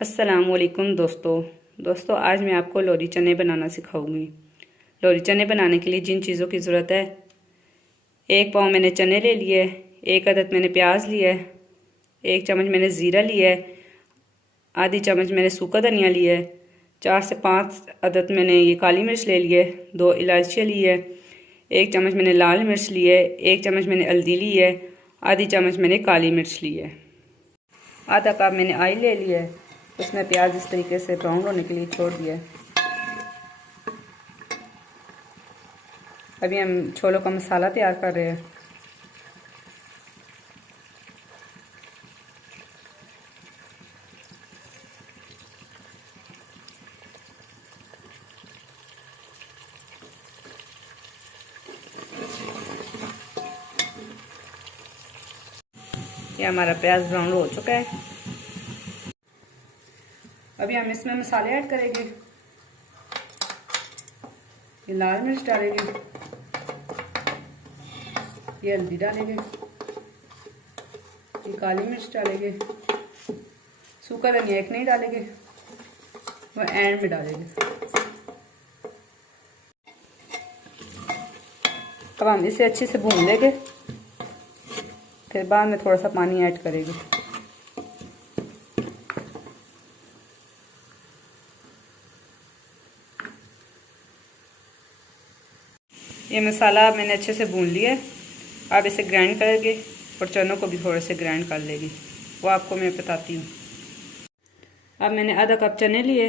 अस्सलामुअलैकुम दोस्तों, आज मैं आपको लोहरी चने बनाना सिखाऊंगी। लोहरी चने बनाने के लिए जिन चीज़ों की ज़रूरत है, 1 पाव मैंने चने ले लिए, 1 अदद मैंने प्याज लिया है, 1 चम्मच मैंने ज़ीरा लिया है, आधी चम्मच मैंने सूखा धनिया लिया है, 4 से 5 अदद मैंने ये काली मिर्च ले ली है, 2 इलायची ली है, 1 चम्मच मैंने लाल मिर्च ली है, 1 चम्मच मैंने हल्दी ली है, आधी चम्मच मैंने काली मिर्च ली है, आधा कप मैंने ऑयल ले लिया है। उसमें प्याज इस तरीके से ब्राउन होने के लिए छोड़ दिया है। अभी हम छोलों का मसाला तैयार कर रहे हैं। ये हमारा प्याज ब्राउन हो चुका है। अभी हम इसमें मसाले ऐड करेंगे। ये लाल मिर्च डालेंगे, ये हल्दी डालेंगे, ये काली मिर्च डालेंगे, सूखा धनिया एक नहीं डालेंगे, वो एंड में डालेंगे। अब हम इसे अच्छे से भून लेंगे, फिर बाद में थोड़ा सा पानी ऐड करेंगे। ये मसाला मैंने अच्छे से भून लिया है। अब इसे ग्राइंड करेंगे और चनों को भी थोड़े से ग्राइंड कर लेंगे, वो आपको मैं बताती हूँ। अब मैंने आधा कप चने लिए,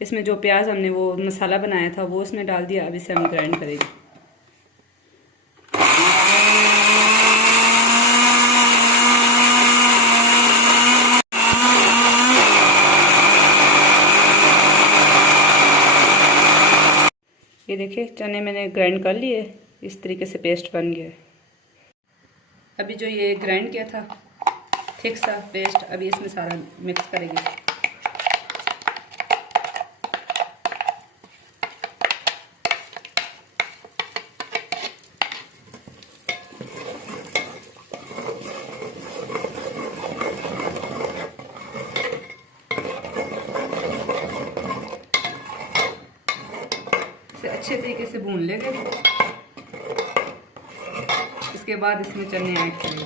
इसमें जो प्याज हमने वो मसाला बनाया था वो इसमें डाल दिया। अब इसे हम ग्राइंड करेंगे। ये देखिए चने मैंने ग्राइंड कर लिए, इस तरीके से पेस्ट बन गया। अभी जो ये ग्राइंड किया था थिक सा पेस्ट, अभी इसमें सारा मिक्स करेंगे। इसे अच्छे तरीके से भून लेंगे। इसके बाद इसमें चने ऐड करेंगे।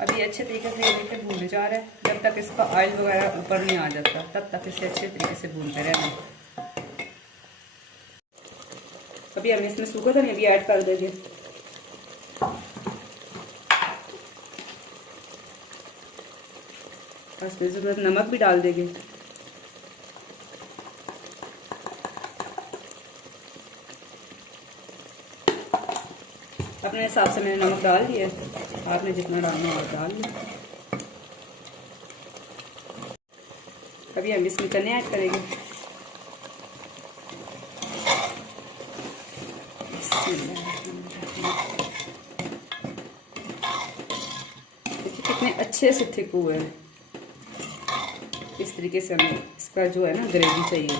अभी अच्छे तरीके से ये देखिए भूनने जा रहा है। जब तक इसका ऑयल वगैरह ऊपर नहीं आ जाता तब तक इसे अच्छे तरीके से भूनते रहना। अभी हम इसमें सूखा धनिया भी ऐड कर देंगे। इसमें ज़रूरत नमक भी डाल देंगे। अपने हिसाब से मैंने नमक डाल दिया, आपने जितना डालना हो डाल लिया। अभी हम इसमें चने ऐड करेंगे। देखिए कितने अच्छे से थिक हुए हैं। इस तरीके से हमें इसका जो है ना ग्रेवी चाहिए।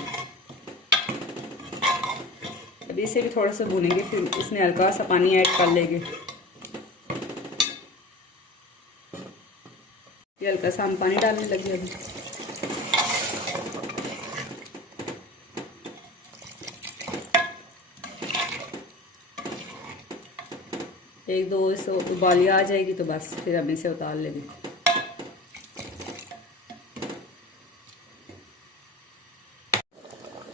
अभी इसे भी थोड़ा सा भूनेंगे, फिर इसमें हल्का सा पानी ऐड कर लेंगे। ये हल्का सा हम पानी डालने लगे। अभी एक दो इसे उबाली आ जाएगी तो बस फिर हम इसे उतार लेंगे।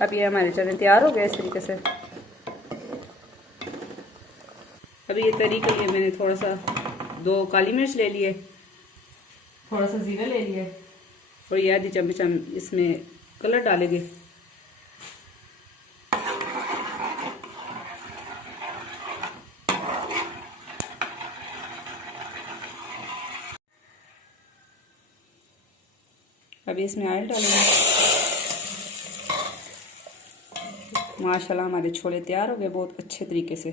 अब ये हमारे चने तैयार हो गए इस तरीके से। अभी ये तरी के लिए मैंने थोड़ा सा 2 काली मिर्च ले लिए, थोड़ा सा जीरा ले लिया और ये आधी चम्मच हम इसमें कलर डालेंगे। अभी इसमें ऑयल डालेंगे। माशाल्लाह हमारे छोले तैयार हो गए बहुत अच्छे तरीके से।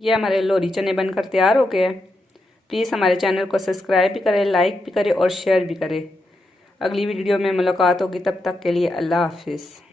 ये हमारे लोहरी चने बनकर तैयार हो गए हैं। प्लीज़ हमारे चैनल को सब्सक्राइब भी करें, लाइक भी करें और शेयर भी करें। अगली वीडियो में मुलाकात होगी, तब तक के लिए अल्लाह हाफिज़।